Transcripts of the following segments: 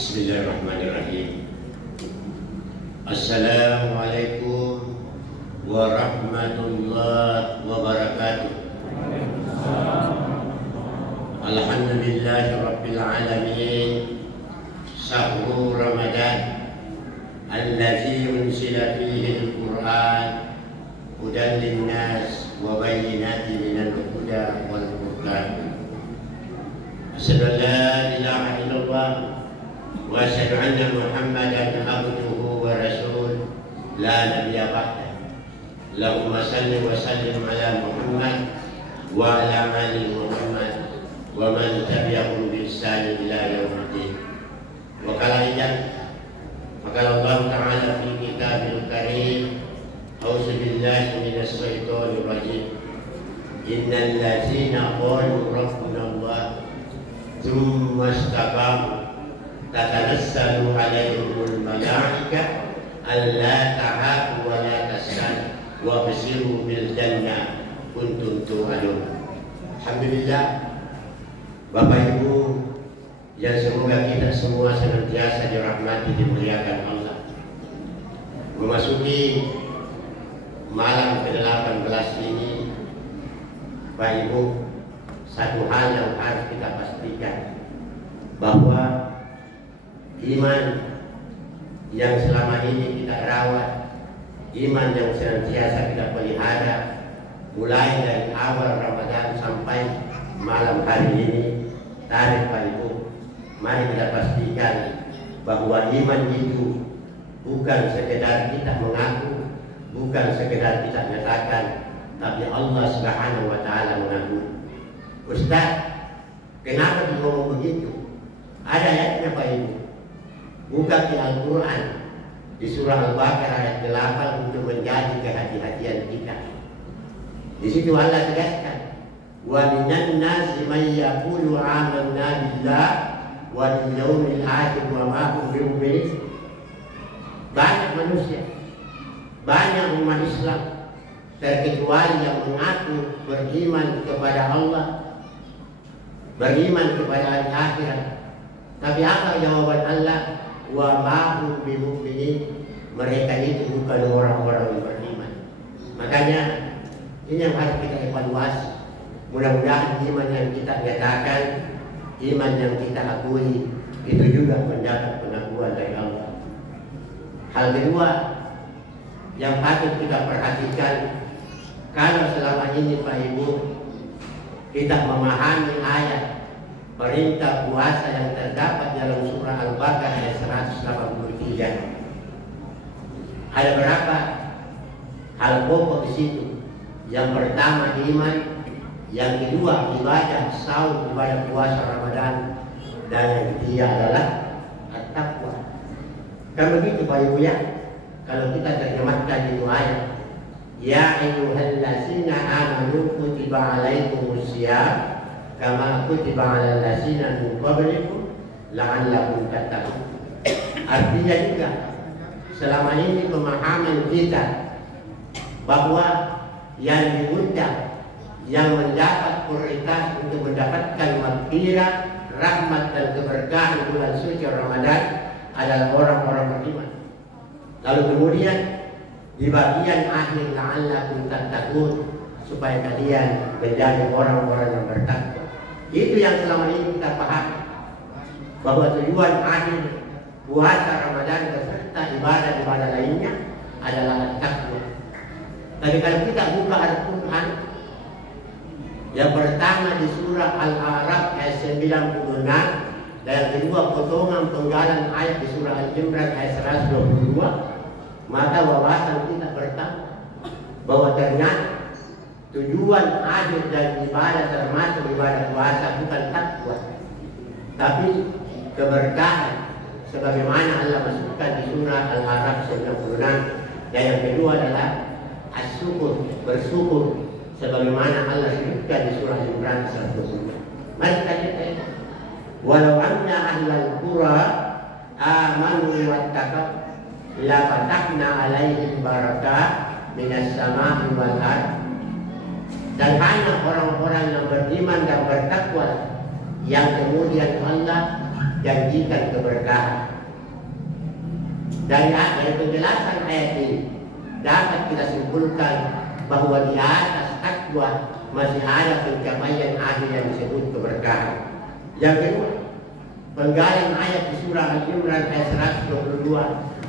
Bismillahirrahmanirrahim. Assalamualaikum warahmatullahi wabarakatuh. Alhamdulillahi rabbil alamin. Sahru Ramadan allazi unzila fihi al-Qur'an hudan linnas wa bayyinatin minal huda wal furqan. Asyhadu an la ilaha illallah wa asyhadu anna Muhammadan abduhu wa rasul la nabiyya ba'da. Allahumma salli wa sallim ala Muhammad wa ala ali Muhammad wa man tabi'ahum bi ihsan ila yaumil. Wa qala Allah Ta'ala fi kitabil karim, a'udzu billahi minas syaitonir rajim. Innal ladzina qalu rabbuna Allah thumma istaqamu tatanassalu alaihimul malaikah alla tahafu wa la tahzanu wa basiru bil jannah kuntum tu'adun. Alhamdulillah, Bapak Ibu yang semoga kita semua senantiasa dirahmati, dimuliakan Allah, memasuki malam ke-18 ini, Bapak Ibu, satu hal yang harus kita pastikan, bahwa iman yang selama ini kita rawat, iman yang senantiasa kita pelihara mulai dari awal Ramadan sampai malam hari ini, tarik Bapak Ibu, mari kita pastikan bahwa iman itu bukan sekedar kita mengaku, bukan sekedar kita nyatakan, tapi Allah Subhanahu wa Ta'ala mengaku. Ustaz, kenapa ngomong begitu? Ada ayatnya Pak Ibu. Buka di Al-Quran di surah Al-Baqarah ayat 8 untuk menjadi kehati-hatian kita. Di situ Allah tegaskan, wa minan nasi may yaqulu amanna billah wa bil yaumil akhir wa ma hum bimu'minin. Banyak manusia, banyak umat Islam, terkecuali yang mengaku beriman kepada Allah, beriman kepada hari akhirat. Tapi apa jawaban Allah? Wa ma hum bimu'minin. Mereka itu bukan orang-orang yang beriman. Makanya ini yang harus kita evaluasi. Mudah-mudahan iman yang kita nyatakan, iman yang kita akui, itu juga mendapat pengakuan dari Allah. Hal kedua yang patut kita perhatikan, kalau selama ini Pak Ibu kita memahami ayat perintah puasa yang terdapat dalam surah Al-Baqarah ayat 183, ada berapa hal pokok di situ? Yang pertama iman, yang kedua ibadah saum, ibadah puasa Ramadan, dan yang ketiga adalah at-taqwa. Kan begitu Pak Ibu ya? Kalau kita terjemahkan itu ayat, ya ayyuhallazina amanu kutiba alaikumus syiyam kama kutiba alal ladzina min qablikum la'allakum tattaqun. Artinya juga selama ini pemahaman kita bahwa yang diundang, yang mendapat prioritas untuk mendapatkan maghfirah, rahmat dan keberkahan bulan suci Ramadan adalah orang-orang beriman. Lalu kemudian di bagian akhir la'allakum tattaqun, supaya kalian menjadi orang-orang yang bertakwa. Itu yang selama ini kita pahami, bahwa tujuan akhir puasa Ramadan beserta ibadah-ibadah lainnya adalah takwa. Tapi kalau kita buka Al-Quran, yang pertama di surah Al-A'raf ayat 96, dan yang kedua potongan penggalan ayat di surah Al-Imran ayat 122, maka wawasan kita bertambah bahwa ternyata tujuan akhir dan ibadah termasuk ibadah puasa bukan takwa, tapi keberkahan, sebagaimana Allah masukkan di surah Al-A'raf 96. Dan yang kedua adalah as-syukur, bersyukur, sebagaimana Allah sebutkan di surah Al-Imran 122. Mari kita lihat, walau anna ahlal qura amanu wattaqaw la fatahna alaihim barakat minas sama'i wal ardh. Dan hanya orang-orang yang beriman dan bertakwa yang kemudian Allah janjikan keberkahan. Dari penjelasan ayat ini dapat kita simpulkan bahwa di atas takwa masih ada pencapaian akhir yang disebut keberkahan. Yang kedua, penggalan ayat di surah Al-Imran ayat 122.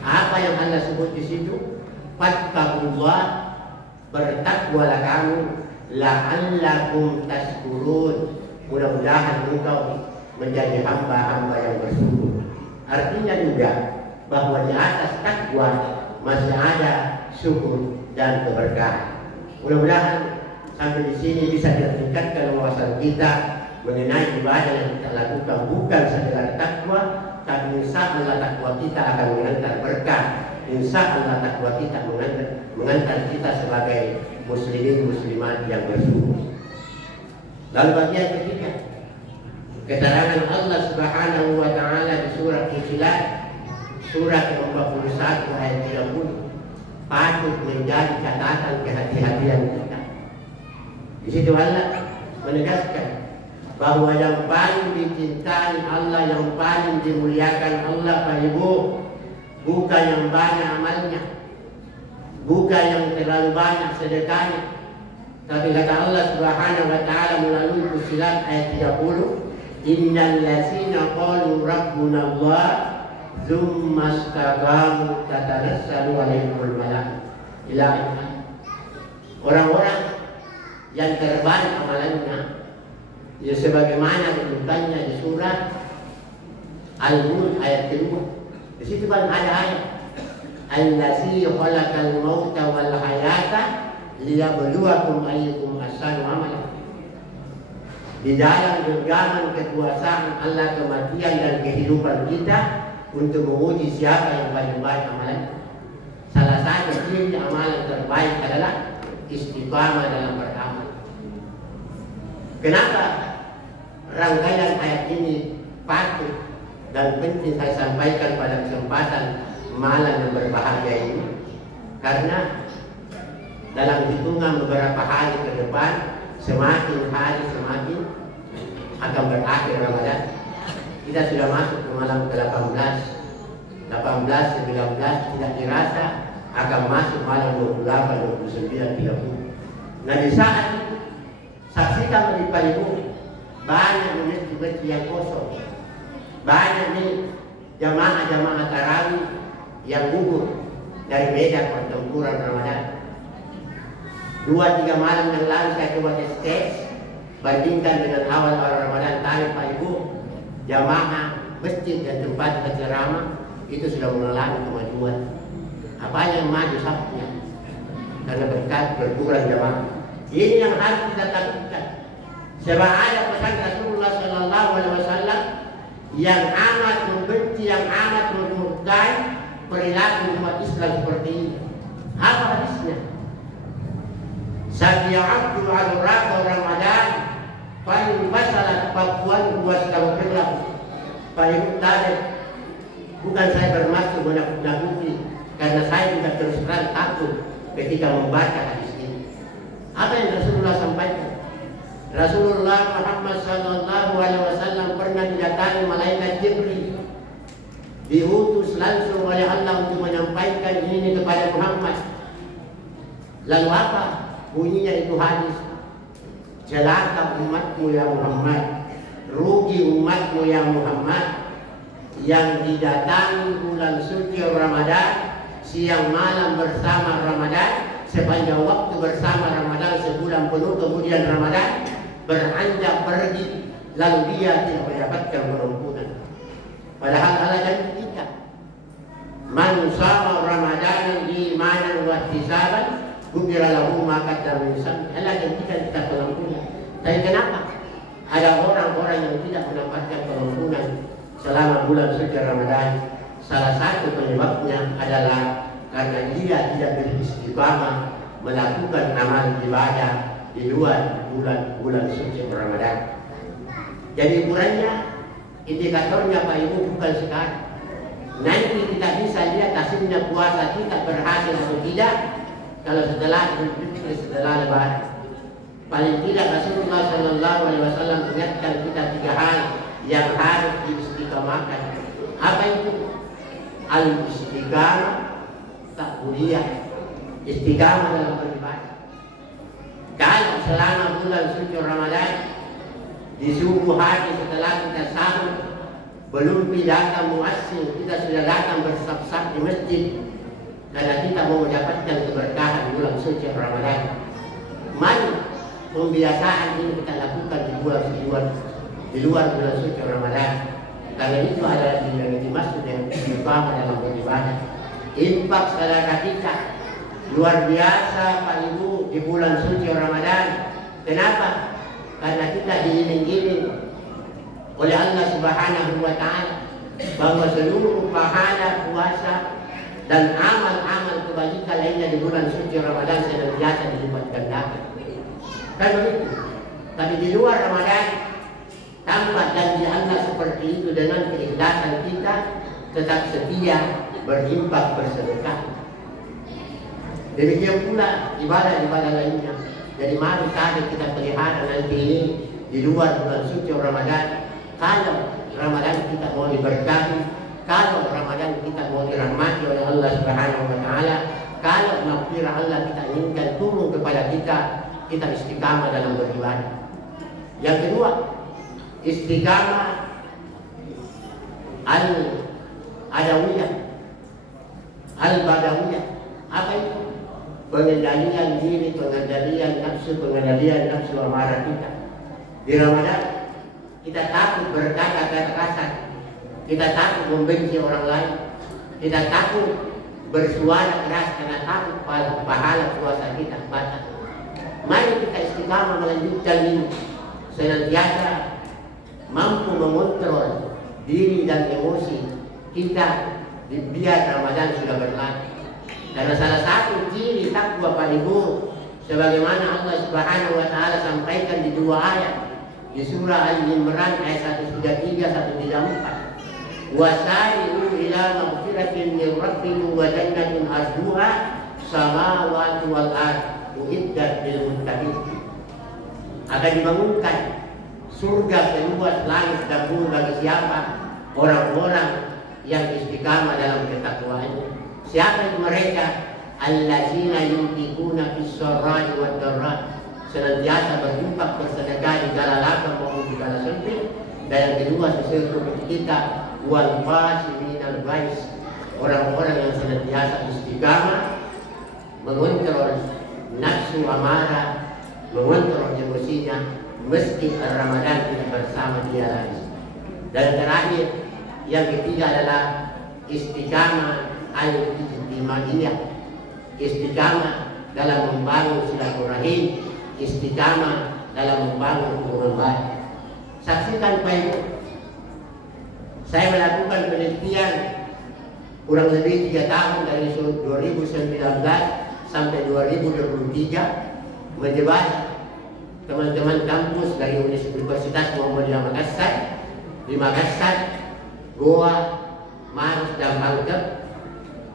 Apa yang Allah sebut di situ? Fattaqullah, bertakwalah kamu, la'allakum tashkurun. Mudah-mudahan engkau menjadi hamba-hamba yang bersyukur. Artinya juga bahwa di atas takwa masih ada syukur dan keberkahan. Mudah-mudahan sampai di sini bisa ditingkatkan wawasan kita mengenai ibadah yang kita lakukan bukan sekedar takwa, tapi insya Allah takwa kita akan mengantar berkah. Insya Allah takwa kita mengantar kita sebagai muslimin muslimat yang bersyukur. Lalu bagian ketiga, keterangan Allah Subhanahu wa taala di surah Fussilat surah ke-41 ayat 30 patut menjadi catatan kehati-hatian kita. Di situ Allah menegaskan bahwa yang paling dicintai Allah, yang paling dimuliakan Allah, Pak Ibu, bukan yang banyak amalnya, bukan yang terlalu banyak sedekahnya, tapi kata Allah Subhanahu wa taala melalui Fussilat ayat 30, innal ladzina qalu rabbuna Allah tsumma istaqamu tatanazzalu alaihimul malaikah. Orang-orang yang terbaik amalannya, ya sebagaimana disebutkannya di surah Al-Mulk ayat kedua. Di situ kan ada ayat allazi khalaqal mauta wal hayata liyabluwakum ayyukum ahsanu amala. Di dalam genggaman kekuasaan Allah kematian dan kehidupan kita untuk menguji siapa yang paling baik amalan. Salah satu ciri amalan terbaik adalah istiqamah dalam beramal. Kenapa rangkaian ayat ini patut dan penting saya sampaikan pada kesempatan malam yang berbahagia ini? Karena dalam hitungan beberapa hari ke depan, semakin hari semakin akan berakhir Ramadan. Kita sudah masuk ke malam ke-18, 18, 19, tidak dirasa akan masuk malam 28, 29, 30. Nah di saat itu saksikan di Ibu banyak masjid-masjid yang kosong, banyak nih jamaah-jamaah tarawih yang gugur dari medan pertempuran Ramadan. 2-3 malam yang lalu saya coba tes bandingkan dengan awal-awal Ramadan tadi Pak Ibu, jamaah masjid dan tempat ceramah itu sudah mengalami kemajuan. Apa yang maju sabtunya? Karena berkat berkurang jamaah. Ini yang harus kita takutkan. Sebab ada pesan Rasulullah Sallallahu Alaihi Wasallam yang amat membenci, yang amat memurkai perilaku umat Islam seperti ini. Apa hadisnya? Sabi'abdu al-raka Ramadan fa'in masalah pakuan wastaghfirlah. Fa'in tadi bukan saya bermaksud menakut-nakuti, karena saya juga terus terang takut ketika membaca hadis ini. Apa yang Rasulullah sampaikan? Rasulullah Muhammad Sallallahu Alaihi Wasallam pernah didatangi malaikat Jibril, diutus langsung oleh Allah untuk menyampaikan ini kepada Muhammad. Lalu apa bunyinya itu hadis? Celaka umatmu ya Muhammad, rugi umatmu ya Muhammad, yang didatangi bulan suci Ramadan, siang malam bersama Ramadan, sepanjang waktu bersama Ramadan sebulan penuh, kemudian Ramadan beranjak pergi, lalu dia tidak mendapatkan pengampunan. Padahal Allah janji kita, man shama Ramadan imanan wa ihtisaban ghufira lahu ma qaddama min dhanbihi. Allah janjikan kita pengampunan. Tapi kenapa ada orang-orang yang tidak mendapatkan pengampunan selama bulan suci Ramadan? Salah satu penyebabnya adalah karena dia tidak beristiqamah melakukan amal ibadah di luar bulan suci Ramadan. Jadi ukurannya, indikatornya Pak Ibu bukan sekarang. Nanti kita bisa lihat hasilnya puasa kita berhasil atau tidak kalau setelah Lebaran. Paling tidak Rasulullah Sallallahu Alaihi Wasallam ingatkan kita 3 hal yang harus diistiqamah utamakan. Apa itu? Al-istiqamah ta'budiyah, istiqamah dalam beribadah. Kalau selama bulan suci Ramadan di subuh hari setelah kita sahur belum datang muazzin, kita sudah datang bersab-sab di masjid karena kita mau mendapatkan keberkahan bulan suci Ramadan. Mari pembiasaan ini kita lakukan di luar bulan suci Ramadan, karena itu adalah yang dimaksud dengan istiqamah dalam beribadah. Infak sedekah kita luar biasa Pak Ibu di bulan suci Ramadan. Kenapa? Karena kita diiring-iring oleh Allah Subhanahu wa Ta'ala bahwa seluruh pahala puasa dan amal-amal kebajikan lainnya di bulan suci Ramadan senantiasa dilipat gandakan. Kan begitu. Tapi di luar Ramadan tanpa janji Allah seperti itu, dengan keikhlasan kita tetap setia berinfak bersedekah. Demikian pula ibadah-ibadah lainnya. Jadi mari kita pelihara nanti ini di luar bulan suci Ramadan. Kalau Ramadan kita mau diberkahi, kalau Ramadan kita mau dirahmati oleh Allah Subhanahu wa Ta'ala, kalau maghfirah Allah kita inginkan turun kepada kita istiqamah dalam beribadah. Yang kedua, istiqamah al-adawiyah, al-badawiyah. Apa itu? Pengendalian diri, pengendalian nafsu amarah kita. Di Ramadan kita takut berkata-kata kasar, kita takut membenci orang lain, kita takut bersuara keras karena takut pahala puasa kita batal. Mari kita istiqamah melanjutkan ini, senantiasa mampu mengontrol diri dan emosi kita biar Ramadan sudah berlalu. Karena salah satu ciri takwa Pak Ibu, sebagaimana Allah Subhanahu wa Ta'ala sampaikan di dua ayat di surah Al-Imran ayat 133 134. Wasari'u ila maghfiratin min rabbikum wa jannatin arduha samawati wal ardh uiddat lil muttaqin. Akan dibangunkan surga seluas langit dan bumi bagi siapa? Orang-orang yang istiqamah dalam ketakwaan. Siapa itu mereka? Allazina yunfiquna fis-sarra'i wad-dharra, senantiasa berinfak bersedekah di kala lapang maupun di kala sempit. Dan yang kedua sesuatu kita wal qasiminal ghaiz, orang-orang yang senantiasa istiqamah mengontrol nafsu amarah, mengontrol emosinya meski Ramadan tidak bersama dia lagi. Dan terakhir yang ketiga adalah istiqamah al-ijtimaiyah, istiqamah dalam membangun silaturahim, istiqamah dalam membangun hubungan baik. Saksikan Pak Ibu, saya melakukan penelitian kurang lebih 3 tahun dari 2019 sampai 2023 menjebak teman-teman kampus dari Universitas Muhammadiyah Makassar, di Makassar, Goa, Maros dan Bangkok.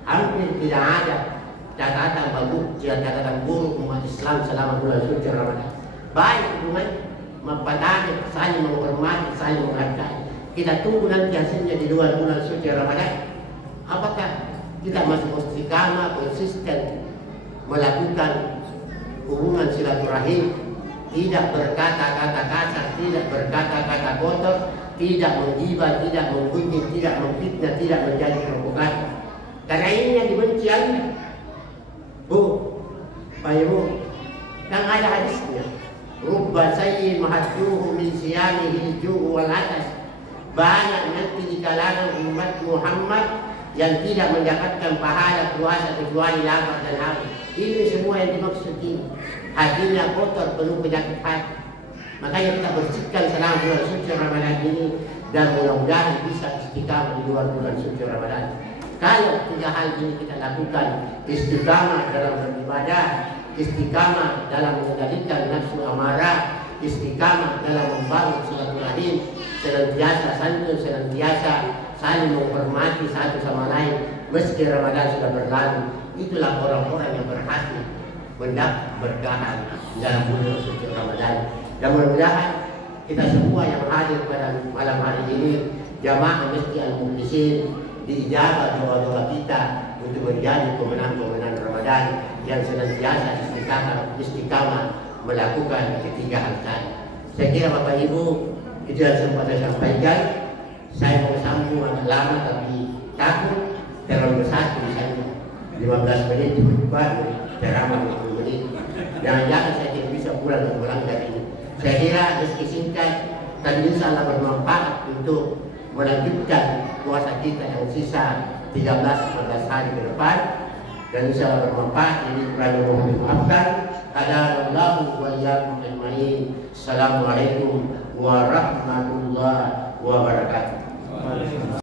Hampir tidak ada catatan bagus, catatan buruk umat Islam selama bulan suci Ramadan. Baik hubungan, mempertahankan, saling menghormati, saling menghargai. Kita tunggu nanti hasilnya di luar bulan suci Ramadan. Apakah kita masih istiqamah, konsisten melakukan hubungan silaturahim, tidak berkata-kata kasar, tidak berkata-kata kotor, tidak menggibah, tidak menggunjing, tidak memfitnah, tidak menjadi provokator. Karena ini yang dibenci Allah. Bu, Pak Ibu, kan ada hadisnya. Rubba sayyin mahadduhu min siyamihi al-ju'u wal atas. Banyak nanti di kalangan umat Muhammad yang tidak mendapatkan pahala puasa kecuali lapar dan haus. Ini semua yang dimaksud ini. Hatinya kotor, penuh penyakit hati. Makanya kita bersihkan selama bulan suci Ramadan ini, dan mudah-mudahan bisa istiqamah di luar bulan suci Ramadan. Kalau 3 hal ini kita lakukan, istiqamah dalam beribadah, istiqamah dalam mengendalikan nafsu amarah, istiqamah dalam membangun silaturahim, senantiasa santun, senantiasa saling menghormati satu sama lain meski Ramadan sudah berlalu. Itulah orang-orang yang berhasil mendapat berkahan dalam bulan suci Ramadan. Dan mudah-mudahan kita semua yang hadir pada malam hari ini jamaah Masjid Al-Mukhlisin diijabah doa-doa kita untuk menjadi pemenang-pemenang Ramadan yang senantiasa istiqamah melakukan ketiga hal tadi. Saya kira Bapak Ibu itu yang sempat saya sampaikan. Saya mau sambung agak lama tapi takut terlalu besar misalnya 15 menit baru ceramah 20 menit. Jangan-jangan saya tidak bisa pulang dari ini. Saya kira meski singkat dan insya Allah bermanfaat untuk melanjutkan puasa kita yang sisa 13-14 hari ke depan, dan insya Allah bermanfaat. Ini kurang mohon dimaafkan. Hadanallahu wa iyyakum ajmain. Assalamualaikum warahmatullahi wabarakatuh.